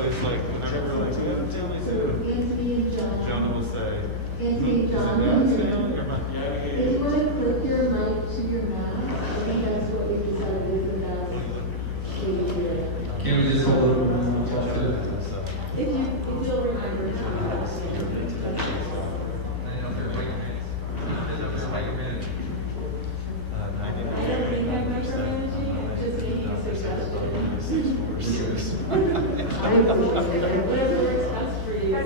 So it's like whenever we're like, yeah, Anthony and John. Jonah will say, Anthony and John. If you want to click your mic to your mouth, I think that's what we decided is the best way to do it. Can we just hold it over and watch it? If you'll remember to. I don't think I'm micromanaging, just making a suggestion. Whatever works best for you. I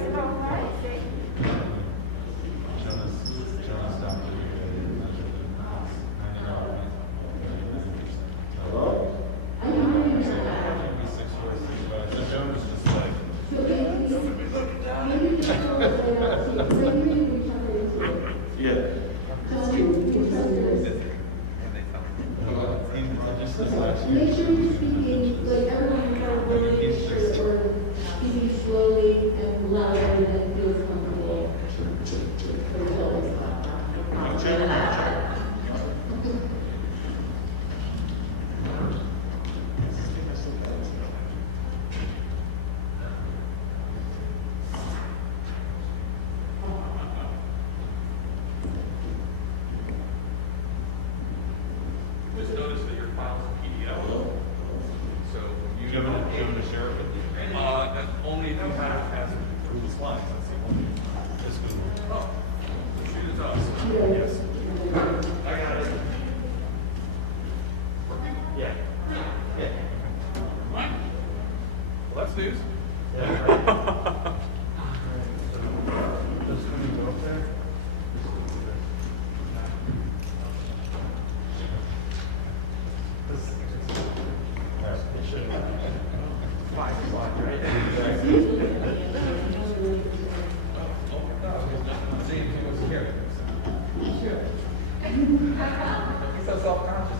can hear you now. Jonah's just like, So Anthony, maybe you can roll it right out to you. So you can recover into it. yeah. John, you can tell yours. Make sure you're speaking, like everyone verbally, or speaking slowly and louder than feels comfortable. For adults. Just notice that your file's a PDF. So you Do you want to share it with you? that's only if you have as Through the slides, that's the only. This one. oh, shoot it us. Yes. I got it. Yeah. Yeah. What? Well, that's news. Just when you go up there.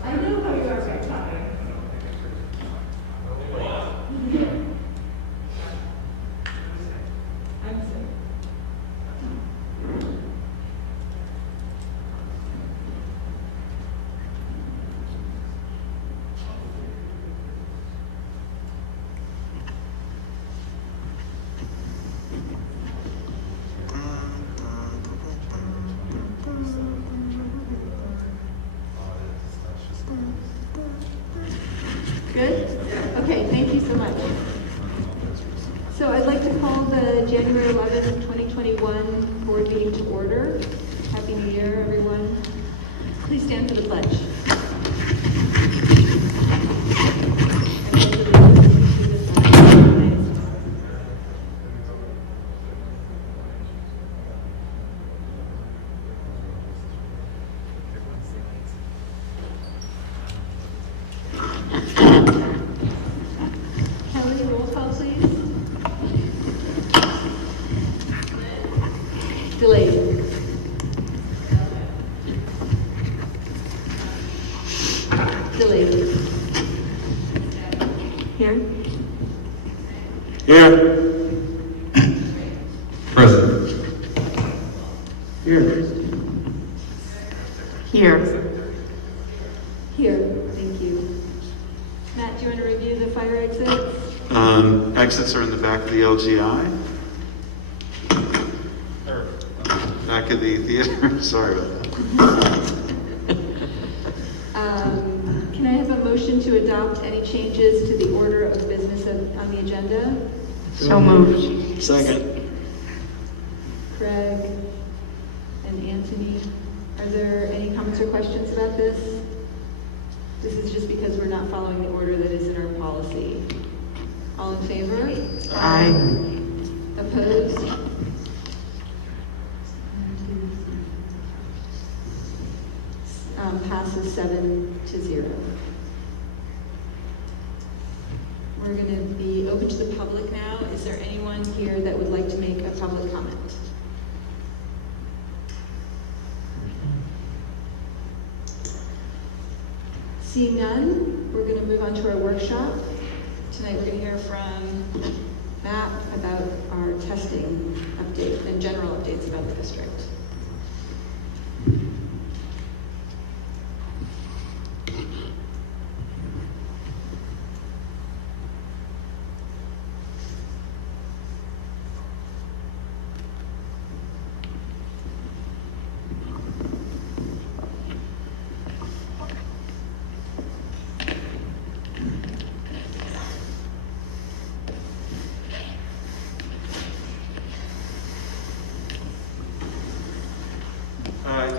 I know how you are right now. I'm sorry. Good? Okay, thank you so much. So I'd like to call the January 11th, 2021 board meeting to order. Happy New Year, everyone. Please stand for the pledge. Kelly, roll call, please. Delayed. Delayed. Here? Here. Present. Here. Here. Here, thank you. Matt, do you want to review the fire exits? Exits are in the back of the LGI. Back of the theater. Sorry about that. Can I have a motion to adopt any changes to the order of business on the agenda? So moved. Second. Craig and Anthony, are there any comments or questions about this? This is just because we're not following the order that is in our policy. All in favor? Aye. Opposed? Passes 7-0. We're going to be open to the public now. Is there anyone here that would like to make a public comment? Seeing none, we're going to move on to our workshop. Tonight we're going to hear from Matt about our testing update and general updates about the district.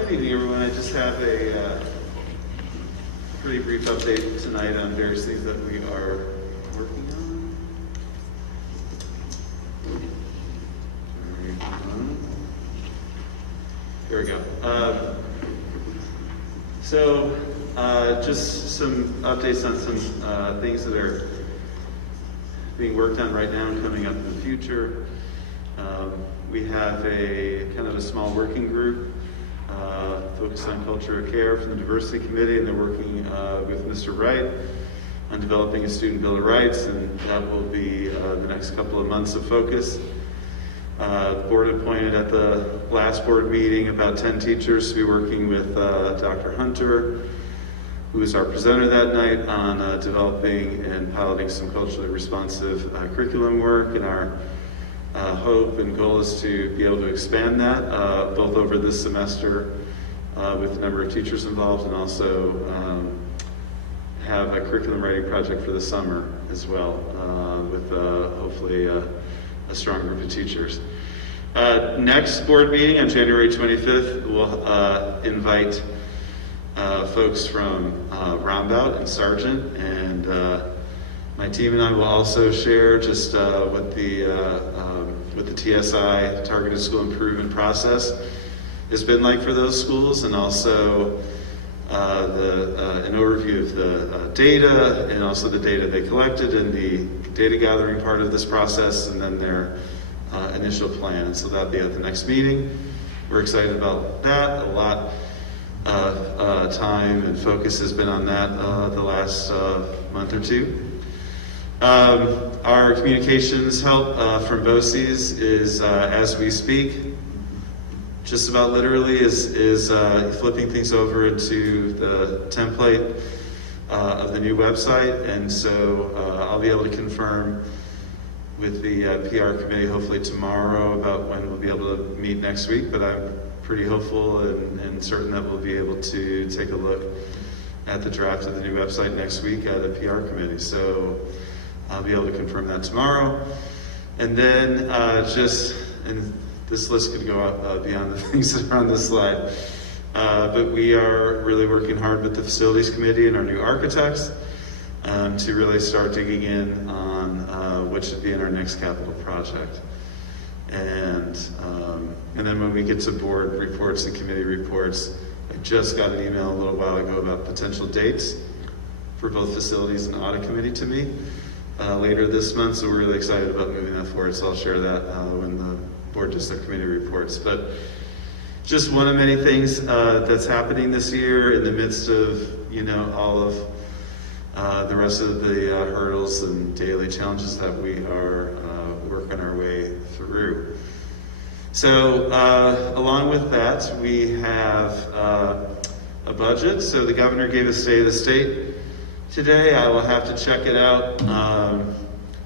Good evening, everyone. I just have a pretty brief update tonight on various things that we are working on. Here we go. Just some updates on some things that are being worked on right now and coming up in the future. We have a kind of a small working group focused on culture of care from the diversity committee, and they're working with Mr. Wright on developing a student bill of rights, and that will be the next couple of months of focus. The board appointed at the last board meeting about 10 teachers to be working with Dr. Hunter, who is our presenter that night, on developing and piloting some culturally responsive curriculum work. And our hope and goal is to be able to expand that both over this semester with the number of teachers involved, and also have a curriculum writing project for the summer as well with hopefully a strong group of teachers. Next board meeting on January 25th, we'll invite folks from Rombout and Sargent, and my team and I will also share just what the TSI, Targeted School Improvement process, has been like for those schools, and also an overview of the data, and also the data they collected and the data gathering part of this process, and then their initial plan. So that'll be at the next meeting. We're excited about that. A lot of time and focus has been on that the last month or two. Our communications help from BOCES is, as we speak, just about literally is flipping things over into the template of the new website. And so I'll be able to confirm with the PR committee hopefully tomorrow about when we'll be able to meet next week, but I'm pretty hopeful and certain that we'll be able to take a look at the draft of the new website next week at a PR committee. So I'll be able to confirm that tomorrow. And then and this list could go up beyond the things that are on this slide. But we are really working hard with the facilities committee and our new architects to really start digging in on what should be in our next capital project. And then when we get to board reports and committee reports, I just got an email a little while ago about potential dates for both facilities and audit committee to meet later this month. So we're really excited about moving that forward. So I'll share that when the board does their committee reports. But just one of many things that's happening this year in the midst of, all of the rest of the hurdles and daily challenges that we are working our way through. So along with that, we have a budget. So the governor gave a State of the State today. I will have to check it out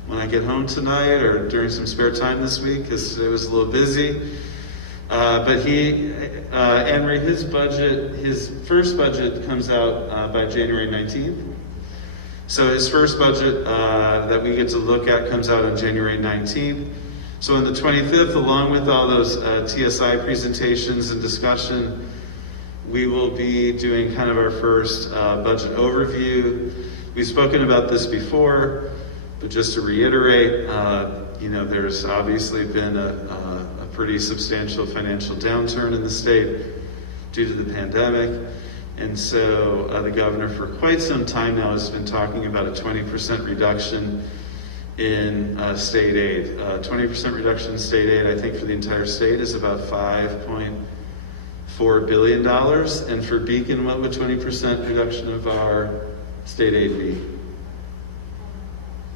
when I get home tonight or during some spare time this week, because it was a little busy. But Henry, his first budget comes out by January 19th. So his first budget that we get to look at comes out on January 19th. So on the 25th, along with all those TSI presentations and discussion, we will be doing kind of our first budget overview. We've spoken about this before, but just to reiterate, there's obviously been a pretty substantial financial downturn in the state due to the pandemic. And so the governor for quite some time now has been talking about a 20% reduction in state aid. 20% reduction in state aid, I think for the entire state, is about $5.4 billion. And for Beacon, what would 20% reduction of our state aid be?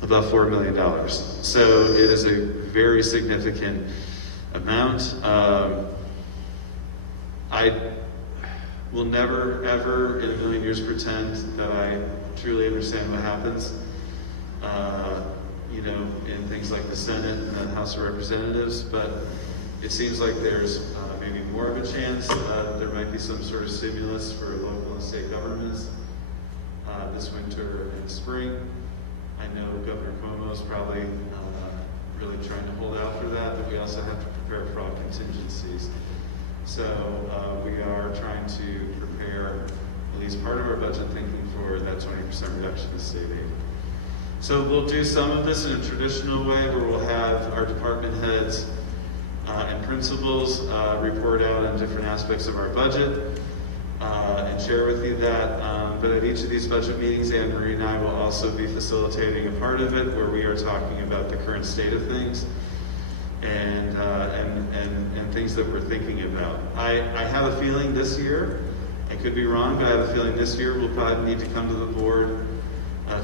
About $4 million. So it is a very significant amount. I will never, ever in a million years pretend that I truly understand what happens, in things like the Senate and the House of Representatives, but it seems like there's maybe more of a chance that there might be some sort of stimulus for local and state governments this winter and spring. I know Governor Cuomo is probably really trying to hold out for that, but we also have to prepare for all contingencies. So we are trying to prepare at least part of our budget thinking for that 20% reduction in state aid. So we'll do some of this in a traditional way where we'll have our department heads and principals report out on different aspects of our budget and share with you that. But at each of these budget meetings, Anne Marie and I will also be facilitating a part of it where we are talking about the current state of things and things that we're thinking about. I have a feeling this year, I could be wrong, but I have a feeling this year we'll probably need to come to the board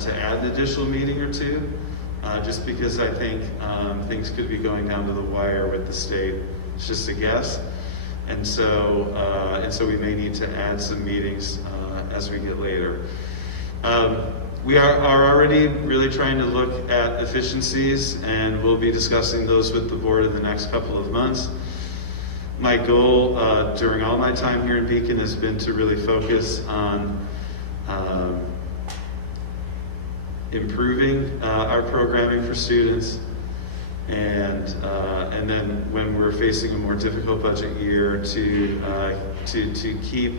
to add an additional meeting or two, just because I think things could be going down to the wire with the state. It's just a guess. And so we may need to add some meetings as we get later. We are already really trying to look at efficiencies, and we'll be discussing those with the board in the next couple of months. My goal during all my time here in Beacon has been to really focus on improving our programming for students, and then when we're facing a more difficult budget year, to keep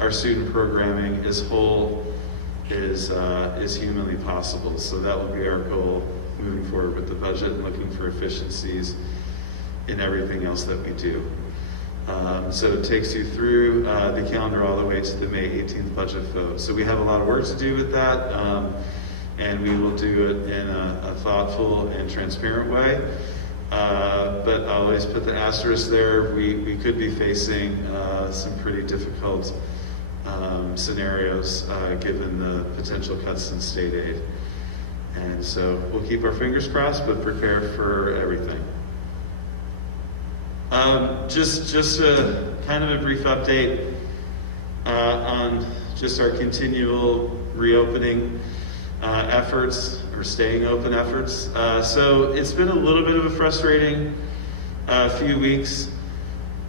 our student programming as whole as humanly possible. So that will be our goal moving forward with the budget and looking for efficiencies in everything else that we do. So it takes you through the calendar all the way to the May 18th budget vote. So we have a lot of work to do with that, and we will do it in a thoughtful and transparent way. But I'll always put the asterisk there. We could be facing some pretty difficult scenarios given the potential cuts in state aid. And so we'll keep our fingers crossed, but prepare for everything. Just a kind of a brief update on just our continual reopening efforts, or staying open efforts. So it's been a little bit of a frustrating few weeks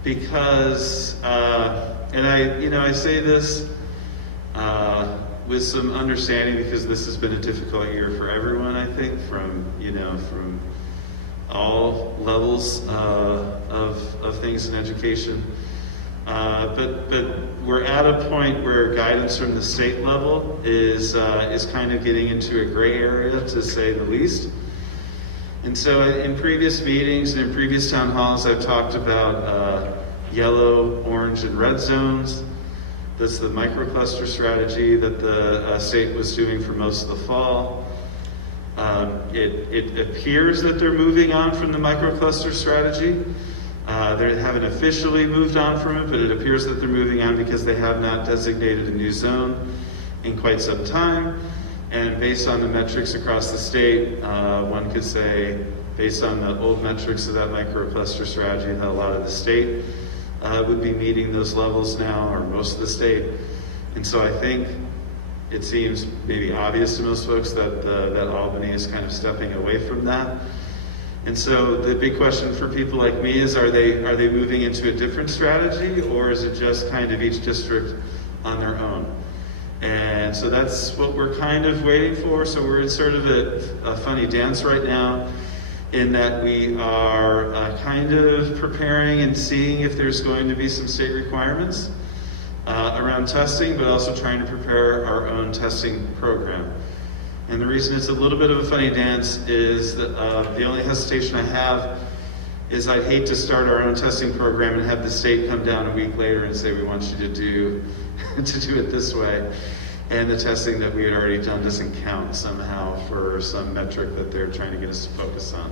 because, and I say this with some understanding because this has been a difficult year for everyone, I think, from all levels of things in education. But we're at a point where guidance from the state level is kind of getting into a gray area, to say the least. And so in previous meetings and in previous town halls, I've talked about yellow, orange, and red zones. That's the microcluster strategy that the state was doing for most of the fall. It appears that they're moving on from the microcluster strategy. They haven't officially moved on from it, but it appears that they're moving on because they have not designated a new zone in quite some time. And based on the metrics across the state, one could say, based on the old metrics of that microcluster strategy, that a lot of the state would be meeting those levels now, or most of the state. And so I think it seems maybe obvious to most folks that Albany is kind of stepping away from that. And so the big question for people like me is, are they moving into a different strategy, or is it just kind of each district on their own? And so that's what we're kind of waiting for. So we're in sort of a funny dance right now, in that we are kind of preparing and seeing if there's going to be some state requirements around testing, but also trying to prepare our own testing program. And the reason it's a little bit of a funny dance is that the only hesitation I have is I'd hate to start our own testing program and have the state come down a week later and say, we want you to do it this way. And the testing that we had already done doesn't count somehow for some metric that they're trying to get us to focus on.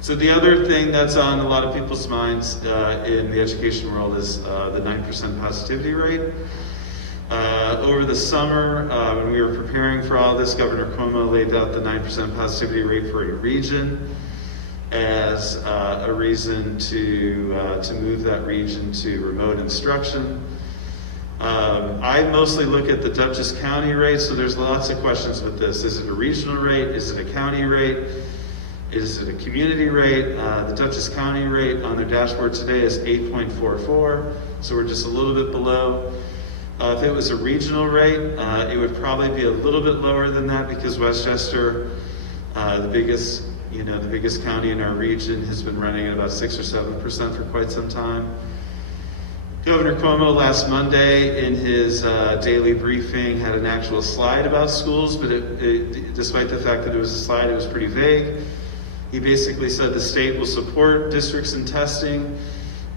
So the other thing that's on a lot of people's minds in the education world is the 9% positivity rate. Over the summer, when we were preparing for all this, Governor Cuomo laid out the 9% positivity rate for a region as a reason to move that region to remote instruction. I mostly look at the Dutchess County rate, so there's lots of questions with this. Is it a regional rate? Is it a county rate? Is it a community rate? The Dutchess County rate on their dashboard today is 8.44, so we're just a little bit below. If it was a regional rate, it would probably be a little bit lower than that, because Westchester, the biggest county in our region, has been running at about 6 or 7% for quite some time. Governor Cuomo last Monday in his daily briefing had an actual slide about schools, but despite the fact that it was a slide, it was pretty vague. He basically said the state will support districts in testing,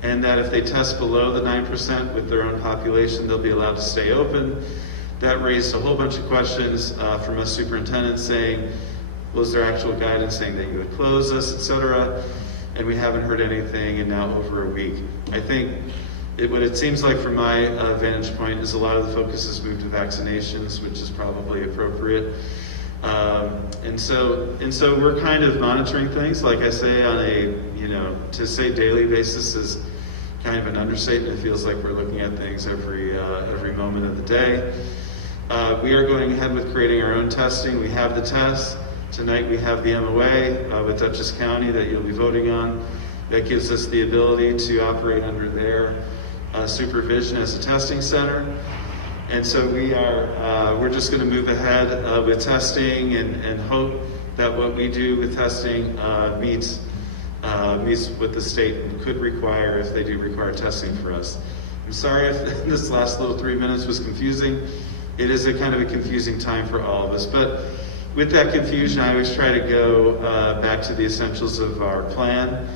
and that if they test below the 9% with their own population, they'll be allowed to stay open. That raised a whole bunch of questions from us superintendents saying, was there actual guidance saying that you would close us, et cetera? And we haven't heard anything in now over a week. I think what it seems like from my vantage point is a lot of the focus has moved to vaccinations, which is probably appropriate. And so we're kind of monitoring things, like I say, on a, to say daily basis is kind of an understatement. It feels like we're looking at things every moment of the day. We are going ahead with creating our own testing. We have the tests. Tonight we have the MOA with Dutchess County that you'll be voting on. That gives us the ability to operate under their supervision as a testing center. And so we're just going to move ahead with testing and hope that what we do with testing meets what the state could require if they do require testing for us. I'm sorry if this last little 3 minutes was confusing. It is a kind of a confusing time for all of us, but with that confusion, I always try to go back to the essentials of our plan.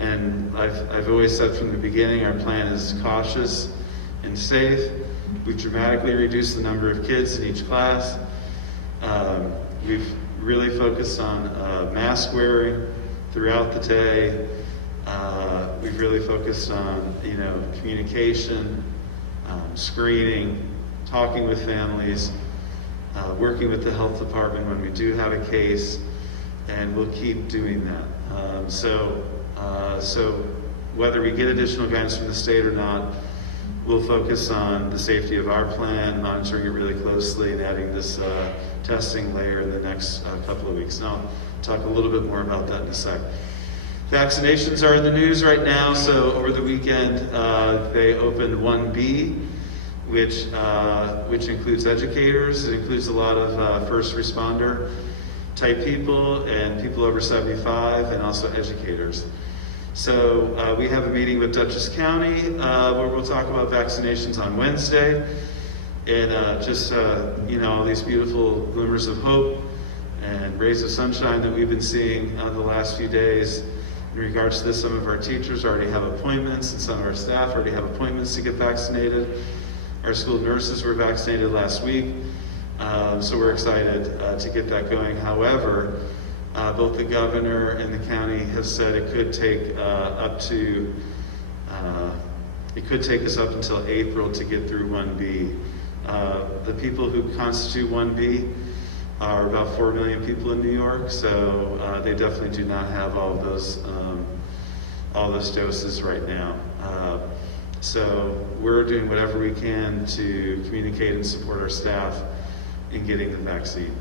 And I've always said from the beginning, our plan is cautious and safe. We've dramatically reduced the number of kids in each class. We've really focused on mask wearing throughout the day. We've really focused on, communication, screening, talking with families, working with the health department when we do have a case, and we'll keep doing that. So whether we get additional guidance from the state or not, we'll focus on the safety of our plan, monitoring it really closely, and adding this testing layer in the next couple of weeks. And I'll talk a little bit more about that in a sec. Vaccinations are in the news right now. So over the weekend, they opened 1B, which includes educators. It includes a lot of first responder type people and people over 75, and also educators. So we have a meeting with Dutchess County where we'll talk about vaccinations on Wednesday, and all these beautiful glimmers of hope and rays of sunshine that we've been seeing the last few days. In regards to this, some of our teachers already have appointments, and some of our staff already have appointments to get vaccinated. Our school nurses were vaccinated last week, so we're excited to get that going. However, both the governor and the county have said it could take us up until April to get through 1B. The people who constitute 1B are about 4 million people in New York, so they definitely do not have all those doses right now. So we're doing whatever we can to communicate and support our staff in getting the vaccine.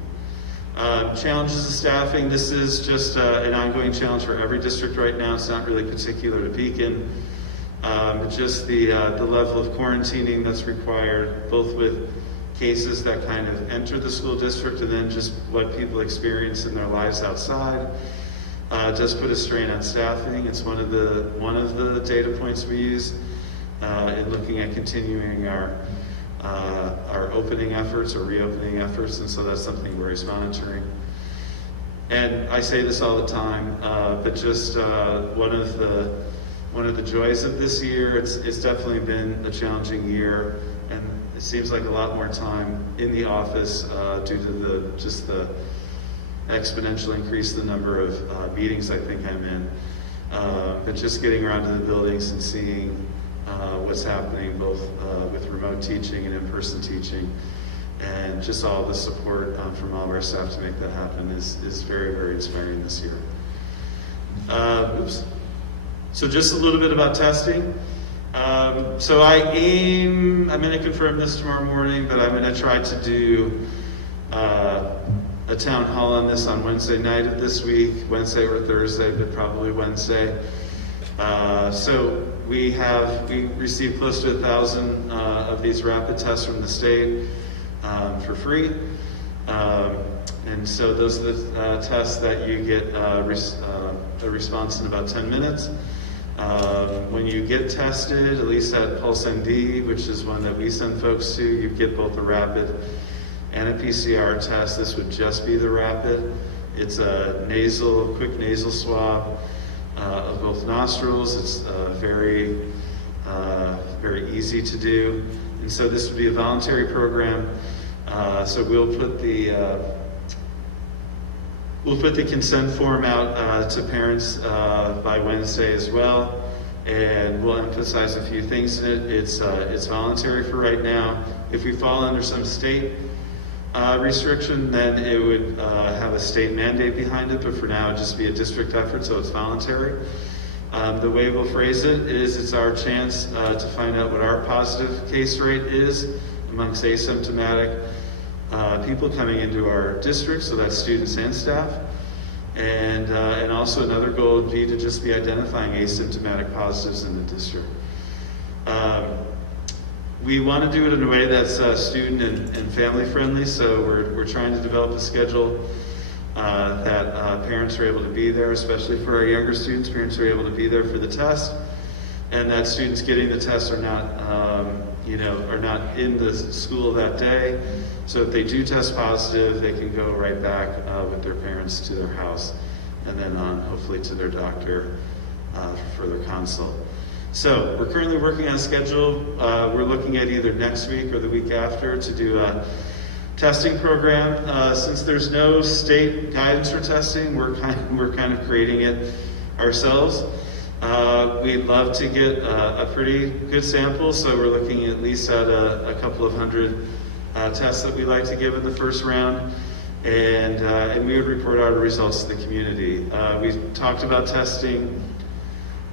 Challenges of staffing. This is just an ongoing challenge for every district right now. It's not really particular to Pekin. Just the level of quarantining that's required, both with cases that kind of enter the school district and then just what people experience in their lives outside, does put a strain on staffing. It's one of the data points we use in looking at continuing our opening efforts or reopening efforts, and so that's something we're always monitoring. And I say this all the time, but just one of the joys of this year, it's definitely been a challenging year, and it seems like a lot more time in the office due to the exponential increase in the number of meetings I think I'm in. But just getting around to the buildings and seeing what's happening both with remote teaching and in-person teaching, and just all the support from all of our staff to make that happen is very, very inspiring this year. So just a little bit about testing. So I'm going to confirm this tomorrow morning, but I'm going to try to do a town hall on this on Wednesday night of this week, Wednesday or Thursday, but probably Wednesday. So we received close to 1,000 of these rapid tests from the state for free. And so those are the tests that you get a response in about 10 minutes. When you get tested, at least at Pulse ND, which is one that we send folks to, you get both a rapid and a PCR test. This would just be the rapid. It's a quick nasal swab of both nostrils. It's very easy to do. And so this would be a voluntary program. So we'll put the consent form out to parents by Wednesday as well, and we'll emphasize a few things in it. It's voluntary for right now. If we fall under some state restriction, then it would have a state mandate behind it, but for now it'd just be a district effort, so it's voluntary. The way we'll phrase it is it's our chance to find out what our positive case rate is amongst asymptomatic people coming into our district, so that's students and staff. And also another goal would be to just be identifying asymptomatic positives in the district. We want to do it in a way that's student and family friendly, so we're trying to develop a schedule that parents are able to be there, especially for our younger students. Parents are able to be there for the test, and that students getting the test are not in the school that day. So if they do test positive, they can go right back with their parents to their house, and then on hopefully to their doctor for further consult. So we're currently working on a schedule. We're looking at either next week or the week after to do a testing program. Since there's no state guidance for testing, we're kind of creating it ourselves. We'd love to get a pretty good sample, so we're looking at least at a couple of hundred tests that we'd like to give in the first round, and we would report our results to the community. We talked about testing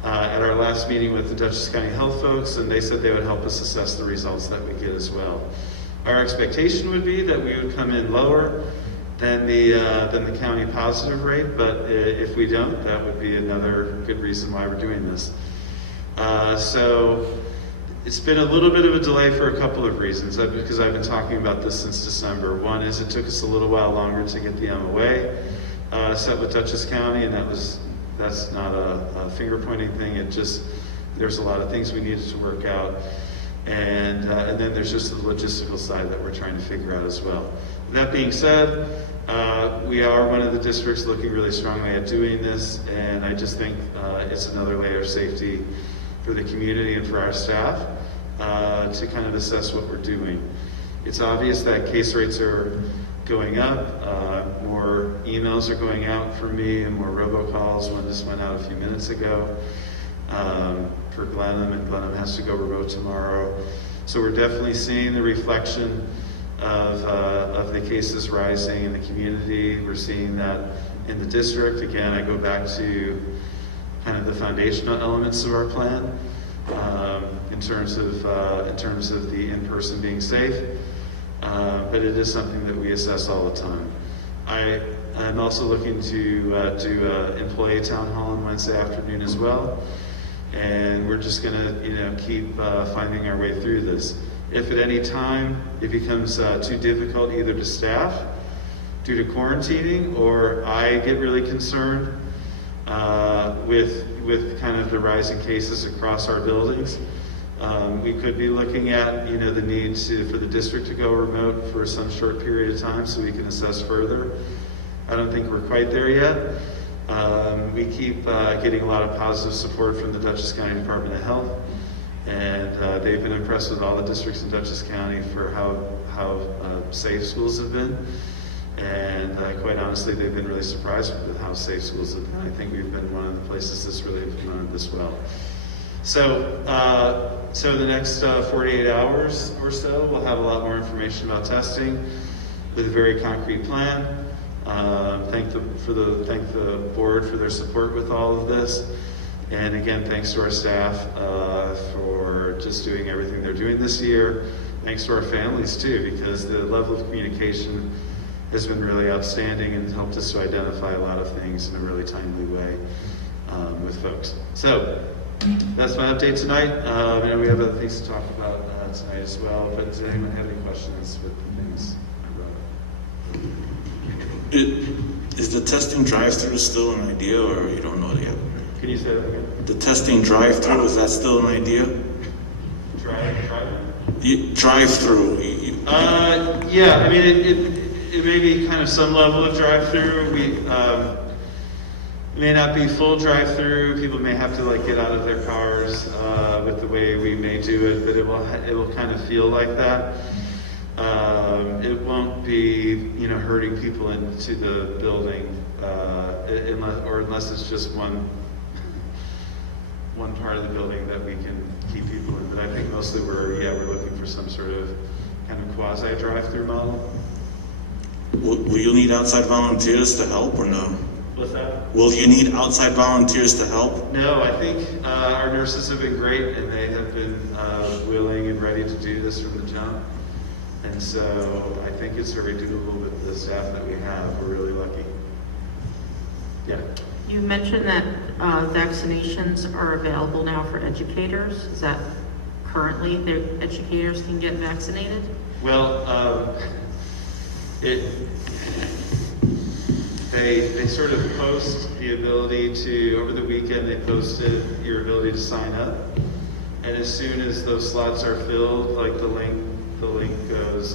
at our last meeting with the Dutchess County Health folks, and they said they would help us assess the results that we get as well. Our expectation would be that we would come in lower than the county positive rate, but if we don't, that would be another good reason why we're doing this. So it's been a little bit of a delay for a couple of reasons, because I've been talking about this since December. One is it took us a little while longer to get the MOA set with Dutchess County, and that's not a finger pointing thing. There's a lot of things we needed to work out. And then there's just the logistical side that we're trying to figure out as well. That being said, we are one of the districts looking really strongly at doing this, and I just think it's another layer of safety for the community and for our staff to kind of assess what we're doing. It's obvious that case rates are going up, more emails are going out for me and more robocalls. One just went out a few minutes ago for Glenham, and Glenham has to go remote tomorrow. So we're definitely seeing the reflection of the cases rising in the community. We're seeing that in the district. Again, I go back to kind of the foundational elements of our plan in terms of the in-person being safe. But it is something that we assess all the time. I'm also looking to do an employee town hall on Wednesday afternoon as well. And we're just gonna, keep finding our way through this. If at any time it becomes too difficult either to staff due to quarantining, or I get really concerned with kind of the rising cases across our buildings, we could be looking at, the need for the district to go remote for some short period of time so we can assess further. I don't think we're quite there yet. We keep getting a lot of positive support from the Dutchess County Department of Health, and they've been impressed with all the districts in Dutchess County for how safe schools have been. And quite honestly, they've been really surprised with how safe schools have been. I think we've been one of the places that's really implemented this well. So the next 48 hours or so, we'll have a lot more information about testing with a very concrete plan. Thank the board for their support with all of this. And again, thanks to our staff for just doing everything they're doing this year. Thanks to our families too, because the level of communication has been really outstanding and helped us to identify a lot of things in a really timely way with folks. So that's my update tonight. And we have other things to talk about tonight as well. But does anyone have any questions with the things? Is the testing drive-through still an idea, or you don't know yet? Can you say that again? The testing drive-through, is that still an idea? Drive. Drive-through. Yeah, I mean, it may be kind of some level of drive-through. It may not be full drive-through. People may have to like get out of their cars with the way we may do it, but it will kind of feel like that. It won't be, hurting people into the building unless it's just one part of the building that we can keep people in. But I think mostly we're looking for some sort of kind of quasi drive-through model. Will you need outside volunteers to help or no? What's that? Will you need outside volunteers to help? No, I think our nurses have been great, and they have been willing and ready to do this from the jump. And so I think it's very doable with the staff that we have. We're really lucky. Yeah. You mentioned that vaccinations are available now for educators. Is that currently the educators can get vaccinated? Well, they sort of post the ability to, over the weekend they posted your ability to sign up. And as soon as those slots are filled, like the link goes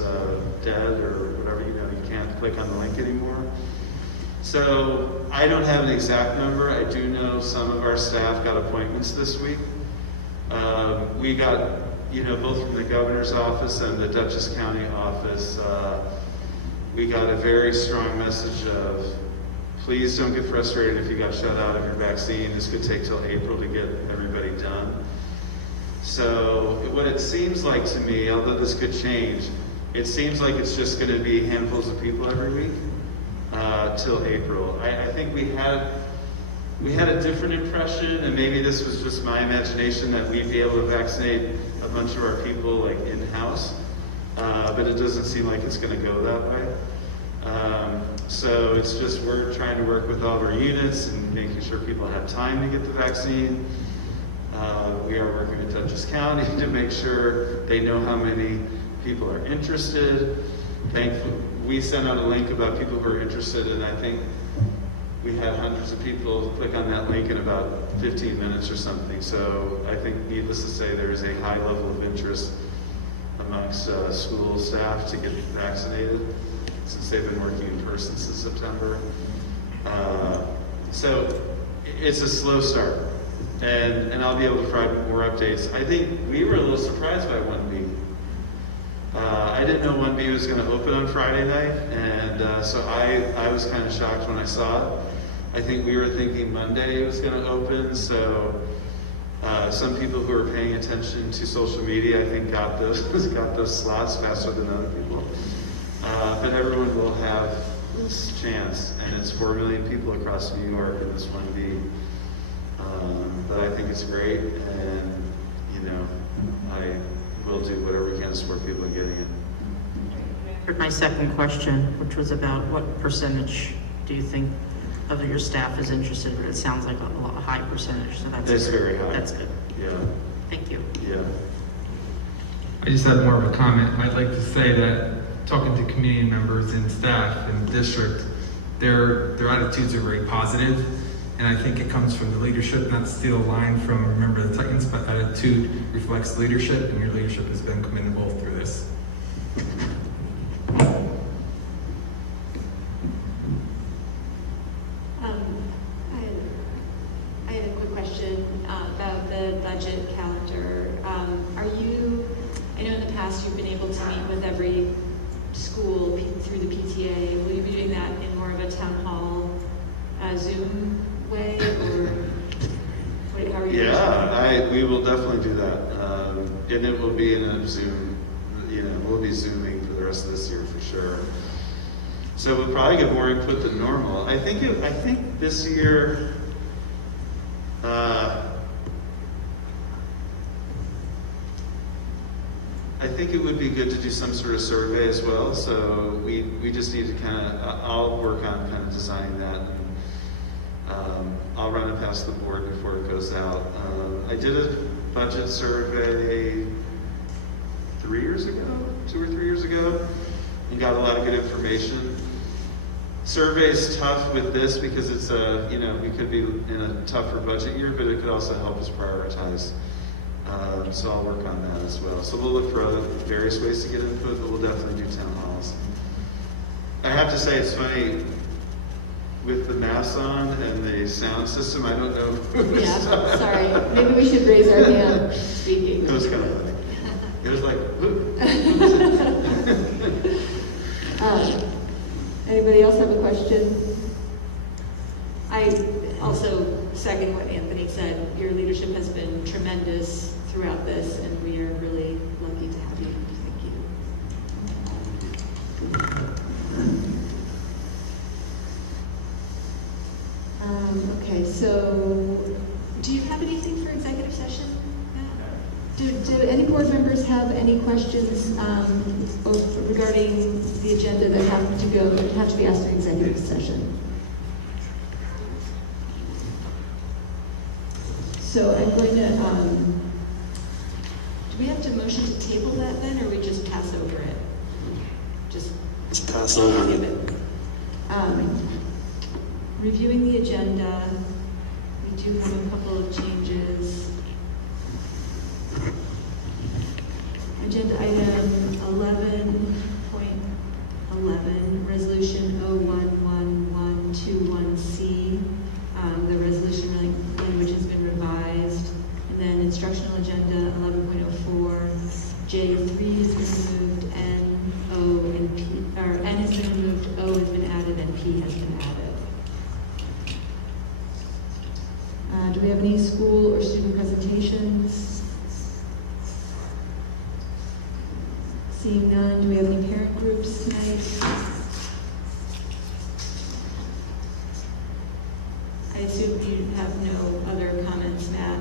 dead or whatever, you can't click on the link anymore. So I don't have an exact number. I do know some of our staff got appointments this week. We got, both from the governor's office and the Dutchess County office, we got a very strong message of, please don't get frustrated if you got shut out of your vaccine. This could take till April to get everybody done. So what it seems like to me, although this could change, it seems like it's just going to be handfuls of people every week till April. I think we had a different impression, and maybe this was just my imagination, that we'd be able to vaccinate a bunch of our people like in-house, but it doesn't seem like it's going to go that way. So it's just we're trying to work with all of our units and making sure people have time to get the vaccine. We are working with Dutchess County to make sure they know how many people are interested. Thankfully, we sent out a link about people who are interested, and I think we had hundreds of people click on that link in about 15 minutes or something. So I think, needless to say, there is a high level of interest amongst school staff to get vaccinated, since they've been working in person since September. So it's a slow start, and I'll be able to provide more updates. I think we were a little surprised by 1B. I didn't know 1B was going to open on Friday night, and so I was kind of shocked when I saw it. I think we were thinking Monday it was going to open, so some people who are paying attention to social media, I think, got those slots faster than other people. But everyone will have this chance, and it's 4 million people across New York in this 1B. But I think it's great, and I will do whatever we can to support people in getting it. For my second question, which was about what percentage do you think of your staff is interested? It sounds like a high percentage, so that's It's good. very high. That's good. Yeah, Thank you. yeah. I just had more of a comment. I'd like to say that talking to community members and staff in the district, their attitudes are very positive, and I think it comes from the leadership. Not to steal a line from Remember the Titans, but attitude reflects leadership, and your leadership has been commendable through this. I had a quick question about the budget calendar. I know in the past you've been able to meet with every school through the PTA. Will you be doing that in more of a town hall Zoom way, or how are you? Yeah, we will definitely do that. And it will be in a Zoom, we'll be Zooming for the rest of this year for sure. So we'll probably get more input than normal. I think this year, I think it would be good to do some sort of survey as well. So we just need to I'll work on kind of designing that. And, I'll run it past the board before it goes out. I did a budget survey 2 or 3 years ago, and got a lot of good information. Survey's tough with this because it's we could be in a tougher budget year, but it could also help us prioritize. So I'll work on that as well. So we'll look for other various ways to get input, but we'll definitely do town halls. I have to say, it's funny, with the masks on and the sound system, I don't know who's Yeah, sorry. Maybe we should raise our hand speaking. It was kind of funny. It was like, Anybody else have a question? I also second what Anthony said. Your leadership has been tremendous throughout this, and we are really lucky to have you. Thank you. Okay, so do you have anything for executive session, Matt? Do any board members have any questions regarding the agenda that have to be asked in executive session? So I'm going to, do we have to motion to table that then, or we just pass over it? Just Pass over give it. it. Reviewing the agenda, we do have a couple of changes. Agenda item 11.11, resolution 011121C. The resolution language has been revised. And then instructional agenda 11.04, J3 has been removed, N, O, and P, or N has been removed, O has been added, and P has been added. Do we have any school or student presentations? Seeing none, do we have any parent groups tonight? I assume you have no other comments, Matt,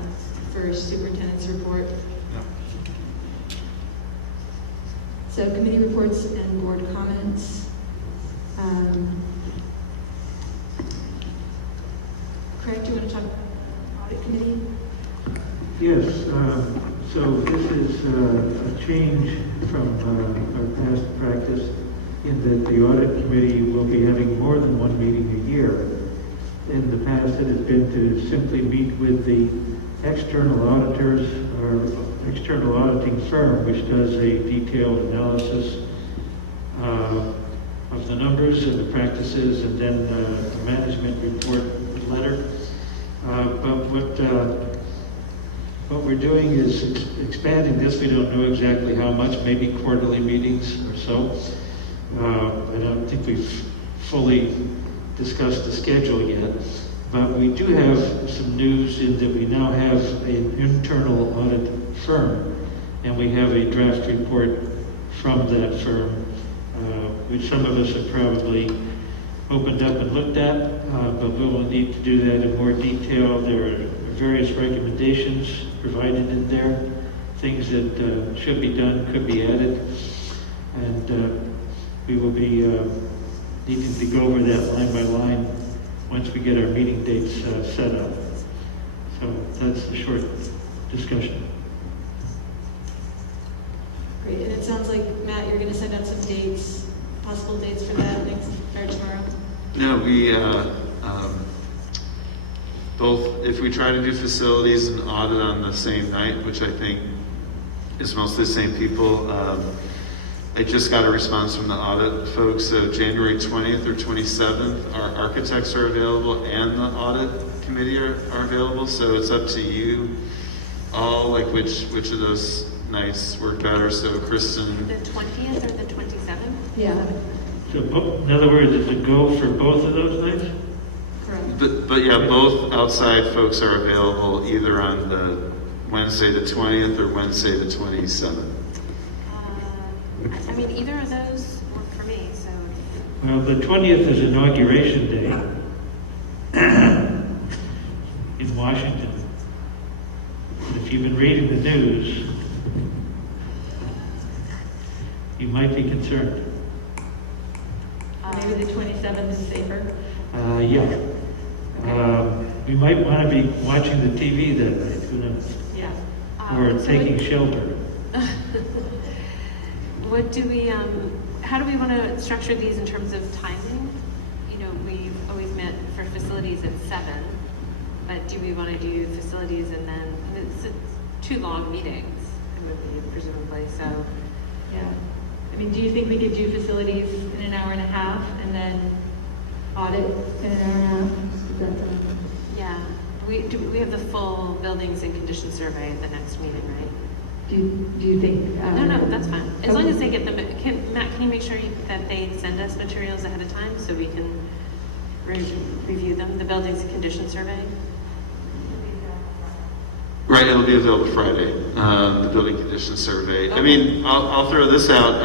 for superintendent's report? No. Subcommittee reports and board comments. Craig, do you want to talk about audit committee? Yes, so this is a change from our past practice in that the audit committee will be having more than one meeting a year. In the past, it has been to simply meet with the external auditors or external auditing firm, which does a detailed analysis of the numbers and the practices, and then a management report letter. But what we're doing is expanding this. We don't know exactly how much, maybe quarterly meetings or so. I don't think we've fully discussed the schedule yet, but we do have some news in that we now have an internal audit firm, and we have a draft report from that firm, which some of us have probably opened up and looked at, but we will need to do that in more detail. There are various recommendations provided in there, things that should be done, could be added, and we will be needing to go over that line by line once we get our meeting dates set up. So that's the short discussion. Great, and it sounds like, Matt, you're going to send out some dates, possible dates for that next, or tomorrow? No, we both, if we try to do facilities and audit on the same night, which I think is mostly the same people, I just got a response from the audit folks, so January 20th or 27th, our architects are available and the audit committee are available, so it's up to you all, like which of those nights work better. So Kristen. The 20th or the 27th? Yeah, So in other words, is it go for both of those nights? correct. But yeah, both outside folks are available either on the Wednesday the 20th or Wednesday the 27th. I mean, either of those work for me, so. Well, the 20th is Inauguration Day in Washington. And if you've been reading the news, you might be concerned. Maybe the 27th is safer? Yeah. We might want to be watching the TV that night, who knows? Yeah. Or So taking shelter. What do we, how do we want to structure these in terms of timing? You facilities at 7, but do we want to do facilities and then, it's 2 long meetings, it would be presumably, so. Yeah. I mean, do you think we could do facilities in an hour and a half and then audit in an hour and a half? Does that sound? Yeah, we have the full buildings and condition survey at the next meeting, right? Do you think? No, that's fine. As long as they get them, Matt, can you make sure that they send us materials ahead of time so we can review them, the buildings and condition survey? Right, it'll be available Friday, the building condition survey. I mean, I'll throw this out.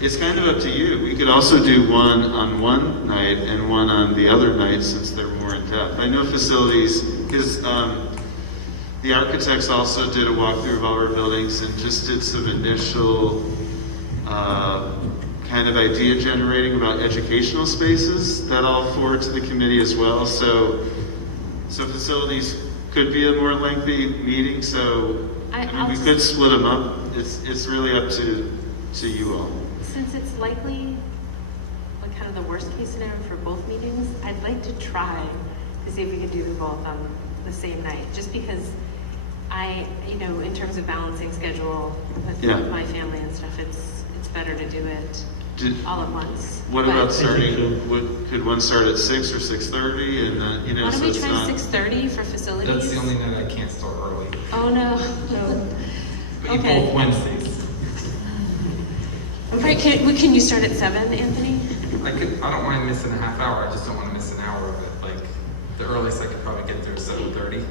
It's kind of up to you. We could also do one on one night and one on the other night since they're more in depth. I know facilities, because the architects also did a walkthrough of all our buildings and just did some initial kind of idea generating about educational spaces that I'll forward to the committee as well. So facilities could be a more lengthy meeting, so I mean, we could split them up. It's really up to you all. Since it's likely like kind of the worst case scenario for both meetings, I'd like to try to see if we could do them both on the same night, just because in terms of balancing schedule with my family and stuff, it's better to do it all at once. What about starting? Could one start at 6 or 6:30? And why don't so we it's try not 6:30 for facilities? That's the only night I can't start early. Oh no. Okay. Both Wednesdays. Okay, can you start at 7, Anthony? I don't mind missing a half hour. I just don't want to miss an hour of it. Like the earliest I could probably get there is 7:30.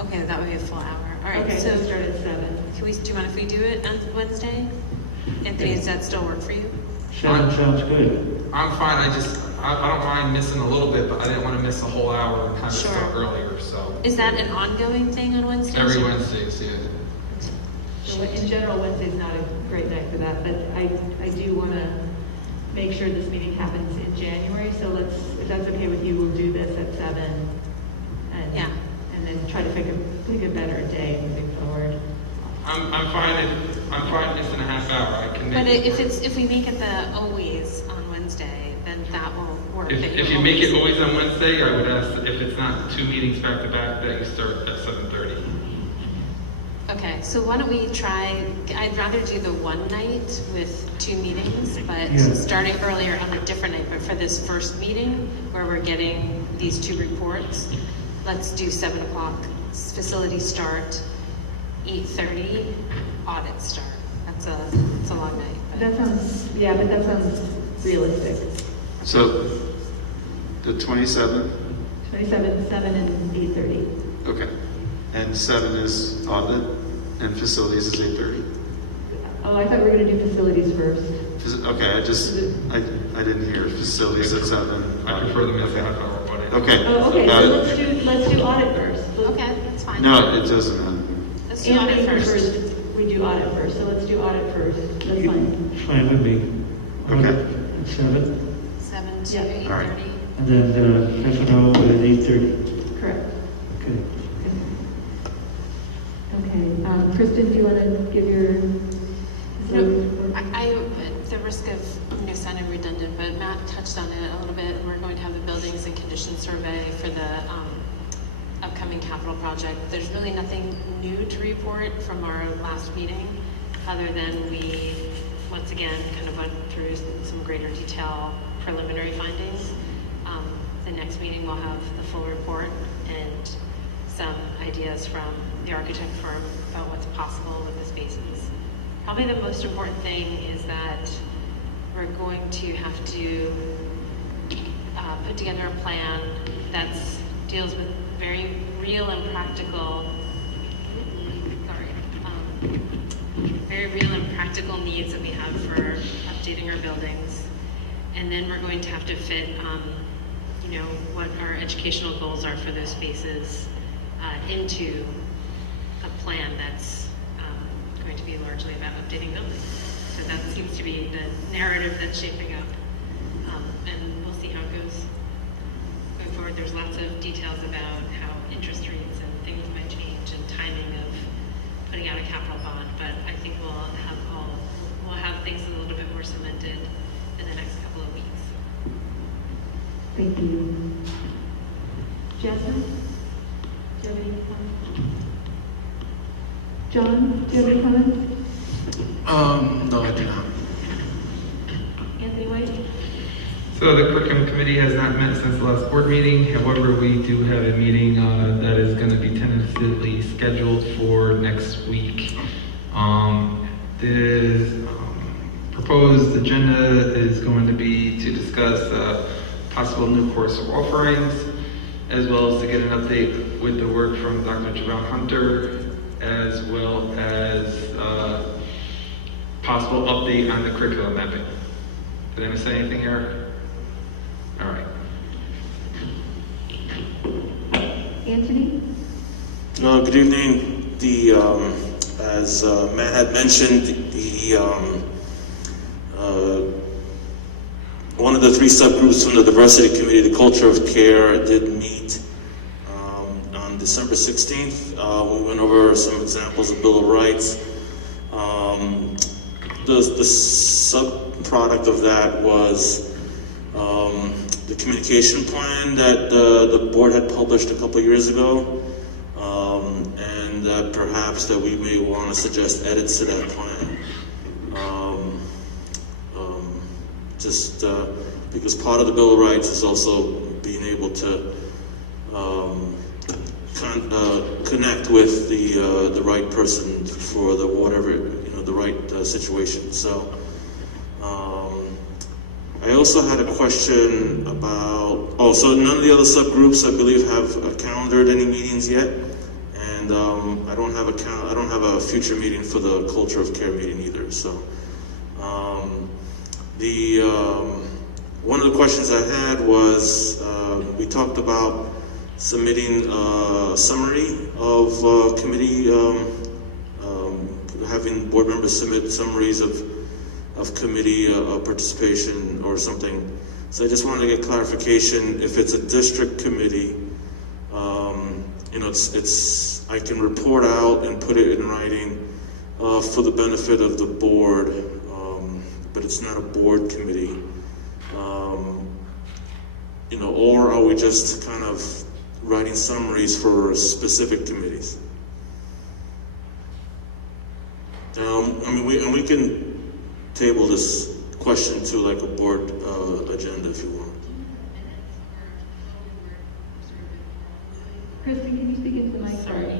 Okay, that would be a full hour. All right. Okay, so start at 7. Do you mind if we do it on Wednesday? Anthony, does that still work for you? 7 sounds good. I'm fine. I don't mind missing a little bit, but I didn't want to miss a whole hour and kind of start earlier. So Is that an ongoing thing on Wednesdays? every Wednesdays, yeah. So in general, Wednesday's not a great night for that, but I do want to make sure this meeting happens in January. So if that's okay with you, we'll do this at 7. And then try to pick a better day moving forward. I'm fine missing a half hour. I can make But it work. if we make it the always on Wednesday, then that will work. If you make it always on Wednesday, I would ask if it's not 2 meetings back to back that you start at 7:30. Okay, so why don't we try, I'd rather do the one night with 2 meetings, but starting earlier on a different night. But for this first meeting, where we're getting these 2 reports, let's do 7 o'clock facility start, 8:30 audit start. It's a long night. But That sounds realistic. So the 27th. 27, 7, and 8:30. Okay. And 7 is audit, and facilities is 8:30. Oh, I thought we were going to do facilities first. Okay, I didn't hear facilities at 7. I prefer the miss a half hour audit. Okay. Oh, okay. Got So it. let's do audit first. okay, that's fine. No, it doesn't matter. Let's do audit first. We do audit first, so let's do audit first. That's fine. Fine with me. Okay. At 7, 7 to Yeah. 8:30. All right. and then half an hour at 8:30. Correct. Okay. Okay. Kristen, do you want to give your? I at the risk of sounding redundant, but Matt touched on it a little bit, and we're going to have the buildings and condition survey for the upcoming capital project. There's really nothing new to report from our last meeting, other than we, once again, kind of went through some greater detail preliminary findings. The next meeting will have the full report and some ideas from the architect firm about what's possible with the spaces. Probably the most important thing is that we're going to have to put together a plan that deals with very real and practical, very real and practical needs that we have for updating our buildings. And then we're going to have to fit, what our educational goals are for those spaces into a plan that's going to be largely about updating buildings. So that seems to be the narrative that's shaping up, and we'll see how it goes going forward. There's lots of details about how interest rates and things might change and timing of putting out a capital bond, but I think we'll have things a little bit more cemented in the next couple of weeks. Thank you. Jasmine? Do you have any comments? John, do you have any comments? No, I do not. Anthony White? So the curriculum committee has not met since the last board meeting. However, we do have a meeting that is going to be tentatively scheduled for next week. The proposed agenda is going to be to discuss possible new course offerings, as well as to get an update with the work from Dr. Javon Hunter, as well as possible update on the curriculum mapping. Did I miss anything, Eric? All right. Anthony? Good evening. As Matt had mentioned, one of the three subgroups from the Diversity Committee, the Culture of Care, did meet on December 16th. We went over some examples of Bill of Rights. The sub-product of that was the communication plan that the board had published a couple years ago, and that perhaps that we may want to suggest edits to that plan. Because part of the Bill of Rights is also being able to connect with the right person for the whatever, the right situation. So I also had a question about, so none of the other subgroups, I believe, have calendared any meetings yet, and I don't have a future meeting for the Culture of Care meeting either. So one of the questions I had was, we talked about submitting a summary of committee, having board members submit summaries of committee participation or something. So I just wanted to get clarification. If it's a district committee, I can report out and put it in writing for the benefit of the board, but it's not a board committee. Or are we just kind of writing summaries for specific committees? We can table this question to like a board agenda if you want. Kristen, can you speak into the mic? Sorry. I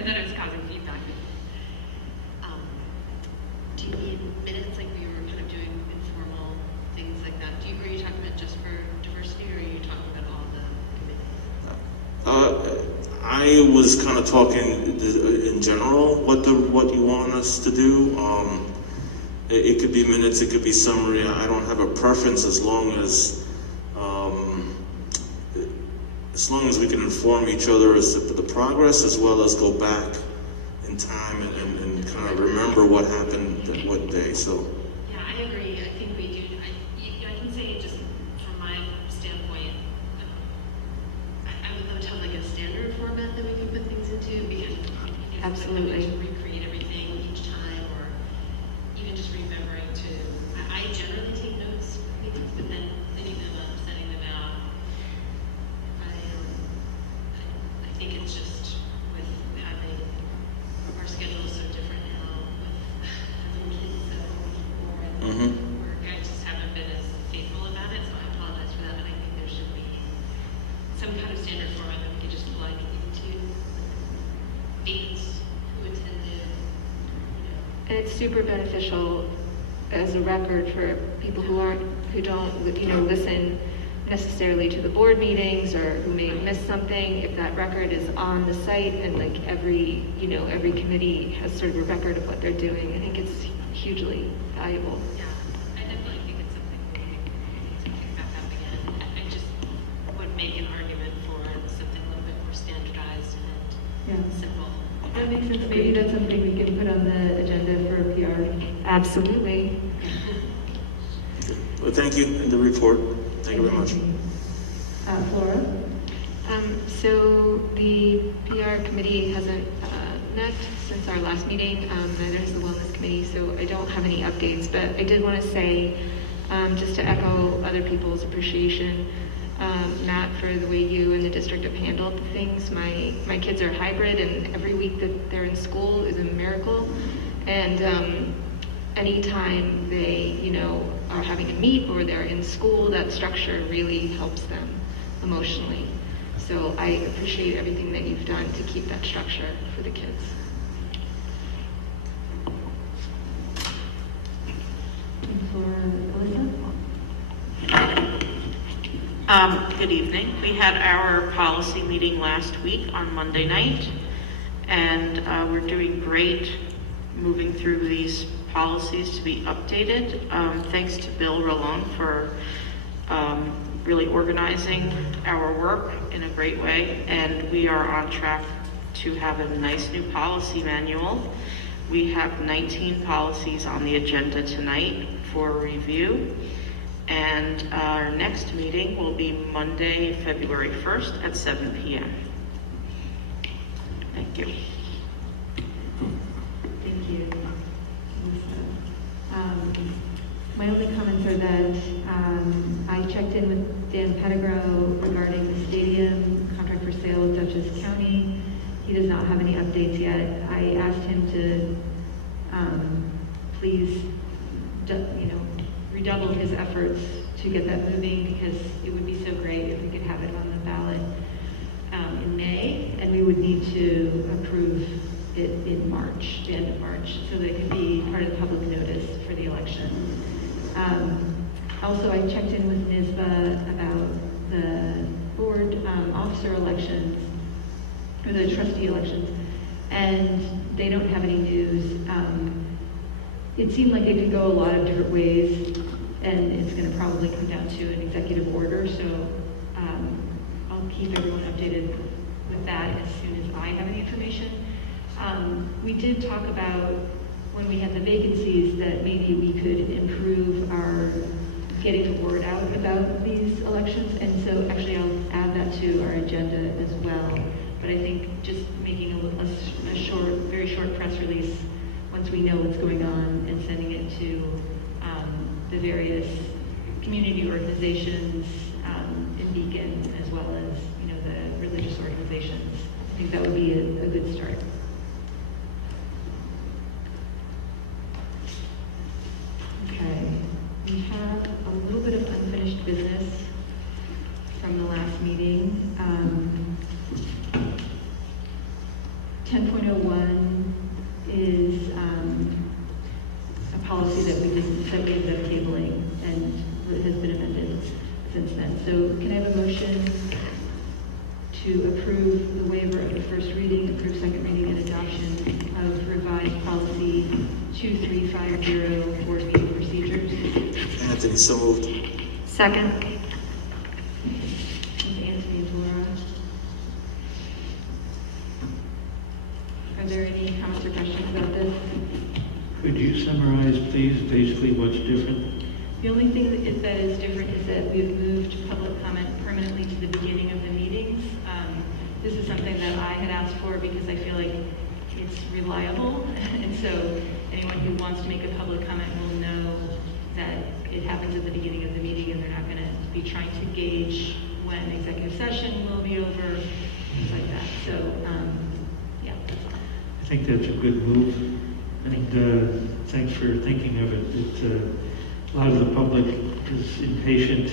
thought it was causing feedback. Do you need minutes like we were kind of doing informal things like that? Are you talking about just for diversity, or are you talking about all the committees? I was kind of talking in general what you want us to do. It could be minutes, it could be summary. I don't have a preference as long as we can inform each other as to the progress, as well as go back in time and kind of remember what happened what day. So. Yeah, I agree. I think we do. I can say just from my standpoint, I would love to have like a standard format that we can put things into, because Absolutely. to recreate everything each time, or even just remembering to. I generally take notes for meetings, but then cleaning them up, sending them out. I think it's just with having our schedule is so different now with having kids at home or at work. I just haven't been as faithful about it, so I apologize for that. But I think there should be some kind of standard format that we could just plug into dates, who attended, And it's super beneficial as a record for people who don't listen necessarily to the board meetings, or who may miss something. If that record is on the site, and like every committee has sort of a record of what they're doing, I think it's hugely valuable. Yeah, I definitely think it's something we need to pick back up again. I just would make an argument for something a little bit more standardized and simple. That makes sense. Maybe that's something we can put on the agenda for PR. Absolutely. Well, thank you, and the report. Thank you very much. Flora? So the PR committee hasn't met since our last meeting. Neither has the wellness committee, so I don't have any updates. But I did want to say, just to echo other people's appreciation, Matt, for the way you and the district have handled things. My kids are hybrid, and every week that they're in school is a miracle. And anytime they, are having to meet or they're in school, that structure really helps them emotionally. So I appreciate everything that you've done to keep that structure for the kids. And for Alyssa? Good evening. We had our policy meeting last week on Monday night, and we're doing great moving through these policies to be updated. Thanks to Bill Rolon for really organizing our work in a great way, and we are on track to have a nice new policy manual. We have 19 policies on the agenda tonight for review, and our next meeting will be Monday, February 1st at 7 p.m. Thank you. Thank you. My only comments are that I checked in with Dan Pettigrew regarding the stadium contract for sale with Dutchess County. He does not have any updates yet. I asked him to please, redouble his efforts to get that moving, because it would be so great if we could have it on the ballot in May, and we would need to approve it in March, the end of March, so that it could be part of the public notice for the election. Also, I checked in with NISBA about the board officer elections, or the trustee elections, and they don't have any news. It seemed like it could go a lot of different ways, and it's going to probably come down to an executive order, so I'll keep everyone updated with that as soon as I have any information. We did talk about, when we had the vacancies, that maybe we could improve our getting the word out about these elections, and so actually I'll add that to our agenda as well. But I think just making a short, very short press release once we know what's going on, and sending it to the various community organizations in Beacon, as well as the religious organizations. I think that would be a good start. Okay, we have a little bit of unfinished business from the last meeting. 10.01 is a policy that we ended up tabling, and it has been amended since then. So can I have a motion to approve the waiver of the first reading, approve second reading and adoption of revised policy 2350, board meeting procedures? Anthony, so moved. Second. With Anthony and Laura. Are there any comments or questions about this? Could you summarize, please, basically what's different? The only thing that is different is that we've moved public comment permanently to the beginning of the meetings. This is something that I had asked for because I feel like it's reliable, and so anyone who wants to make a public comment will know that it happens at the beginning of the meeting, and they're not going to be trying to gauge when executive session will be over, things like that. So, yeah, that's all. I think that's a good move, and thanks for thinking of it. A lot of the public is impatient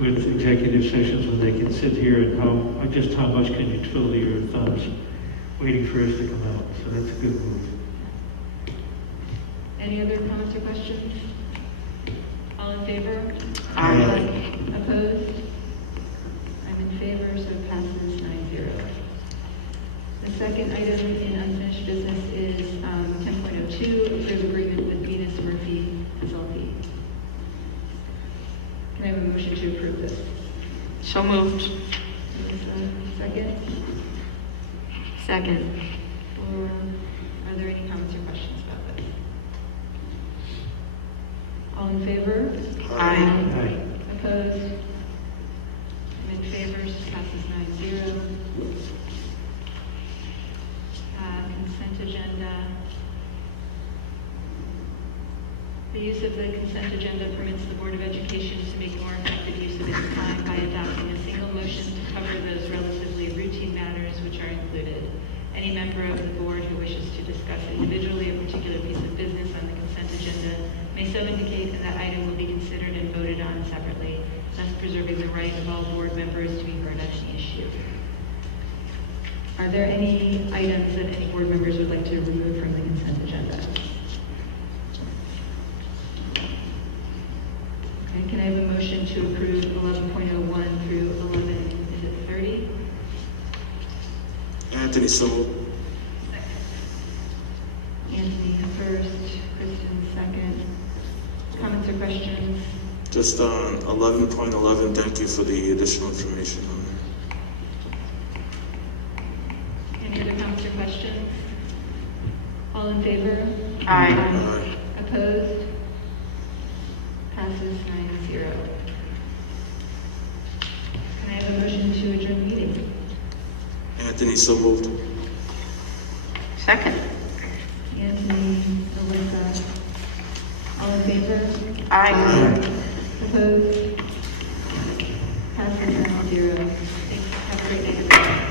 with executive sessions when they can sit here and how much can you twiddle your thumbs waiting for us to come out. So that's a good move. Any other comments or questions? All in favor? Aye. Opposed? I'm in favor, so it passes 9-0. The second item in unfinished business is 10.02, approve agreement with Venus Murphy SLP. Can I have a motion to approve this? So moved. Second? Second. Or are there any comments or questions about this? All in favor? Aye. Opposed? I'm in favor, so passes 9-0. Consent agenda. The use of the consent agenda permits the Board of Education to make more effective use of its time by adopting a single motion to cover those relatively routine matters which are included. Any member of the board who wishes to discuss individually a particular piece of business on the consent agenda may so indicate, and that item will be considered and voted on separately, thus preserving the right of all board members to be heard on any issue. Are there any items that any board members would like to remove from the consent agenda? Okay, can I have a motion to approve 11.01 through 11, 30? Anthony, so moved. Anthony first, Kristen second. Comments or questions? Just on 11.11, thank you for the additional information on there. Any other comments or questions? All in favor? Aye. Aye. Opposed? Passes 9-0. Can I have a motion to adjourn the meeting? Anthony, so moved. Second. Anthony, Alyssa. All in favor? Aye. Opposed? Passes 9-0. Thanks. Have a great night, everyone.